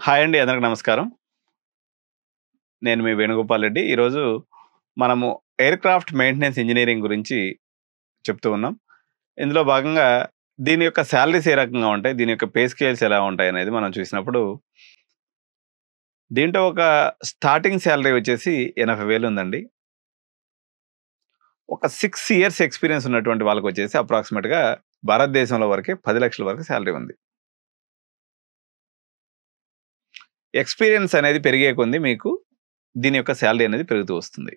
Hi అండి. అందరికి నమస్కారం. నేను మీ వేణుగోపాల్ రెడ్డి. ఈరోజు మనము ఎయిర్‌క్రాఫ్ట్ మెయింటెనెన్స్ ఇంజినీరింగ్ గురించి చెప్తూ ఉన్నాం. ఇందులో భాగంగా దీని యొక్క సాలరీస్ ఏ రకంగా ఉంటాయి? దీని యొక్క పే స్కేల్స్ ఎలా ఉంటాయనేది మనం చూసినప్పుడు, దీంట్లో ఒక స్టార్టింగ్ సాలరీ వచ్చేసి 80,000 ఉందండి. ఒక 6 ఇయర్స్ ఎక్స్‌పీరియన్స్ ఉన్నటువంటి వాళ్ళకొచ్చేసి అప్రాక్సిమేట్‌గా భారతదేశంలో వరకే 10,00,000 వరకు సాలరీ ఉంది. ఎక్స్‌పీరియన్స్ అనేది పెరిగే కొంది మీకు దీని యొక్క సాలరీ అనేది పెరుగుతూ వస్తుంది.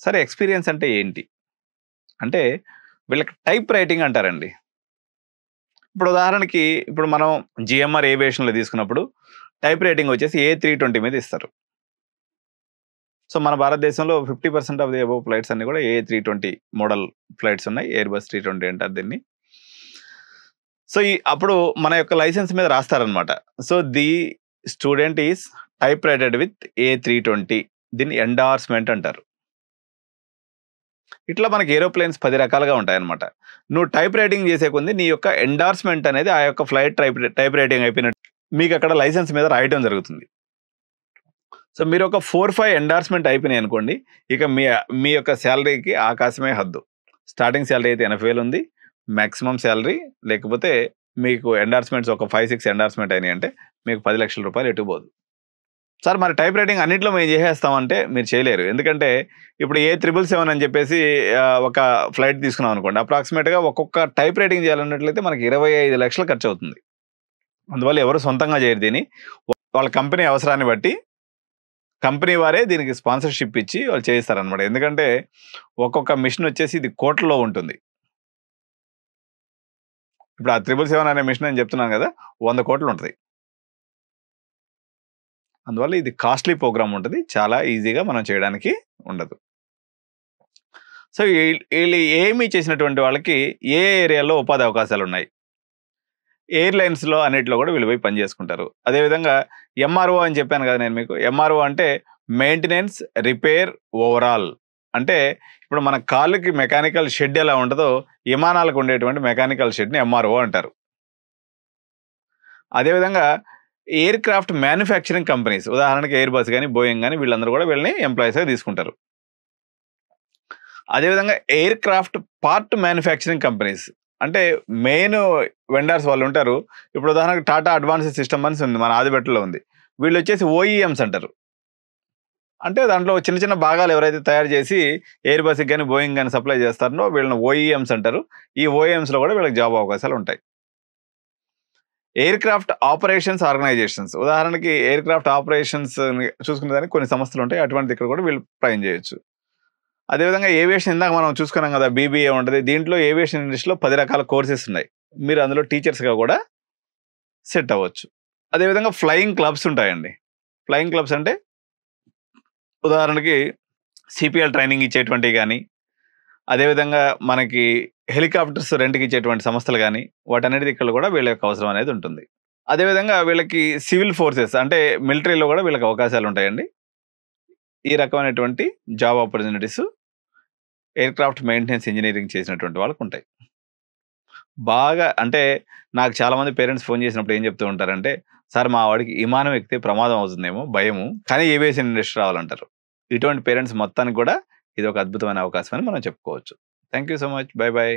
సరే, ఎక్స్‌పీరియన్స్ అంటే ఏంటి? అంటే వీళ్ళకి టైప్ రైటింగ్ అంటారండి. ఇప్పుడు ఉదాహరణకి ఇప్పుడు మనం జీఎంఆర్ ఏవియేషన్‌లో తీసుకున్నప్పుడు టైప్ రైటింగ్ వచ్చేసి ఏ320 మీద ఇస్తారు. సో, మన భారతదేశంలో 50% ఆఫ్ ది అబోవ్ ఫ్లైట్స్ అన్నీ కూడా ఏ320 మోడల్ ఫ్లైట్స్ ఉన్నాయి. ఎయిర్‌బస్ 320 అంటారు దీన్ని. సో, అప్పుడు మన యొక్క లైసెన్స్ మీద రాస్తారనమాట. So, the student is type rated with ఏ320. దీన్ని ఎండార్స్‌మెంట్ అంటారు. ఇట్లా మనకి ఏరోప్లేన్స్ 10 రకాలుగా ఉంటాయన్నమాట. నువ్వు టైప్ రైటింగ్ చేసే కొంది నీ యొక్క ఎండార్స్‌మెంట్ అనేది ఆ యొక్క ఫ్లైట్ టైప్ రైటింగ్ అయిపోయినట్టు మీకక్కడ లైసెన్స్ మీద రాయటం జరుగుతుంది. సో, మీరు ఒక 4, 5 ఎండార్స్‌మెంట్ అయిపోయినాయి అనుకోండి. ఇక మీ యొక్క సాలరీకి ఆకాశమే హద్దు. స్టార్టింగ్ సాలరీ అయితే 80,000 ఉంది. మాక్సిమం సాలరీ లేకపోతే మీకు ఎండార్స్‌మెంట్స్ ఒక 5, 6 ఎండార్స్‌మెంట్ అయినాయంటే మీకు 10,00,000 రూపాయలు ఎటు పోదు. సార్ మరి టైప్ రైటింగ్ అన్నిట్లో మేము చేసేస్తామంటే మీరు చేయలేరు. ఎందుకంటే ఇప్పుడు ఏ777 అని చెప్పేసి ఒక ఫ్లైట్ తీసుకున్నాం అనుకోండి. అప్రాక్సిమేట్‌గా ఒక్కొక్క టైప్ రైటింగ్ చేయాలన్నట్లయితే మనకి 25,00,000 ఖర్చవుతుంది. అందువల్ల ఎవరు సొంతంగా చేయరు దీన్ని. వాళ్ళ కంపెనీ అవసరాన్ని బట్టి కంపెనీ వారే దీనికి స్పాన్సర్‌షిప్ ఇచ్చి వాళ్ళు చేయిస్తారనమాట. ఎందుకంటే ఒక్కొక్క మిషన్ వచ్చేసి ఇది కోట్లలో ఉంటుంది. ఇప్పుడు ఆ 777 అనే మిషన్ అని చెప్తున్నాను కదా! 100,00,00,000 ఉంటది. అందువల్ల ఇది కాస్ట్‌లీ ప్రోగ్రామ్ ఉంటది. చాలా ఈజీగా మనం చేయడానికి ఉండదు. సో, ఈళ్ళు ఏమీ చేసినటువంటి వాళ్ళకి ఏ ఏరియాలో ఉపాధి అవకాశాలున్నాయి? ఎయిర్‌లైన్స్‌లో అన్నిట్లో కూడా వీళ్ళు పోయి పని చేసుకుంటారు. అదేవిధంగా ఎంఆర్‌ఓ అని చెప్పాను కదా నేను మీకు. ఎంఆర్‌ఓ అంటే మెయింటెనెన్స్, రిపేర్, ఓవరాల్. అంటే ఇప్పుడు మన కార్‌లకి మెకానికల్ షెడ్ ఎలా ఉంటదో, విమానాలకు ఉండేటువంటి మెకానికల్ షెడ్‌ని ఎంఆర్‌ఓ అంటారు. అదేవిధంగా ఎయిర్‌క్రాఫ్ట్ మ్యానుఫ్యాక్చరింగ్ కంపెనీస్ ఉదాహరణకి ఎయిర్‌బస్ గాని, బోయింగ్ గాని వీళ్ళందరూ కూడా వీళ్ళని ఎంప్లాయీస్‌గా తీసుకుంటారు. అదేవిధంగా ఎయిర్‌క్రాఫ్ట్ పార్ట్ మ్యానుఫ్యాక్చరింగ్ కంపెనీస్. అంటే మెయిన్ వెండర్స్ వాళ్ళుంటారు. ఇప్పుడు ఉదాహరణకు టాటా అడ్వాన్స్డ్ సిస్టమ్స్ ఉంది. మన ఆదిబట్లలో ఉంది. వీళ్ళొచ్చేసి ఓఈఎమ్స్ అంటారు. అంటే దాంట్లో చిన్న చిన్న భాగాలు ఎవరైతే తయారు చేసి ఎయిర్‌బస్‌కి గాని, బోయింగ్ గాని సప్లై చేస్తారో వీళ్ళని ఓఈఎమ్స్ అంటారు. ఈ ఓఈఎమ్స్‌లో కూడా వీళ్ళకి జాబ్ అవకాశాలుంటాయి. ఎయిర్‌క్రాఫ్ట్ ఆపరేషన్స్ ఆర్గనైజేషన్స్ ఉదాహరణకి ఎయిర్‌క్రాఫ్ట్ ఆపరేషన్స్‌ని చూసుకునే దానికి కొన్ని సంస్థలుంటాయి. అటువంటిది ఇక్కడ కూడా వీళ్ళు ట్రైన్ చేయొచ్చు. అదేవిధంగా ఏవియేషన్ ఇందాక మనం చూసుకున్నాం కదా! బీబీఏ ఉంటది. దీంట్లో ఏవియేషన్ ఇండస్ట్రీలో 10 రకాల కోర్సెస్ ఉన్నాయి. మీరు అందులో టీచర్స్‌గా కూడా సెట్ అవ్వచ్చు. అదేవిధంగా ఫ్లయింగ్ క్లబ్స్ ఉంటాయండి. ఫ్లయింగ్ క్లబ్స్ అంటే ఉదాహరణకి సీపీఎల్ ట్రైనింగ్ ఇచ్చేటువంటివి గాని, అదేవిధంగా మనకి హెలికాప్టర్స్ రెంట్‌కి ఇచ్చేటువంటి సంస్థలు గాని, వాటన్నిటి ఇక్కడ కూడా వీళ్ళ యొక్క అవసరం అనేది ఉంటుంది. అదేవిధంగా వీళ్ళకి సివిల్ ఫోర్సెస్ అంటే మిలిటరీలో కూడా వీళ్ళకి అవకాశాలుంటాయండి. ఈ రకమైనటువంటి job opportunities aircraft maintenance engineering చేసినటువంటి వాళ్ళకుంటాయి. బాగా అంటే నాకు చాలామంది పేరెంట్స్ ఫోను చేసినప్పుడు ఏం చెప్తూ ఉంటారంటే, "సార్ మా వాడికి విమానం ఎక్కితే ప్రమాదం అవుతుందేమో భయము. కానీ ఏవియేషన్ ఇండస్ట్రీ రావాలంటారు." ఇటువంటి పేరెంట్స్ మొత్తానికి కూడా ఇదొక అద్భుతమైన అవకాశం అని మనం చెప్పుకోవచ్చు. Thank you so much. By by.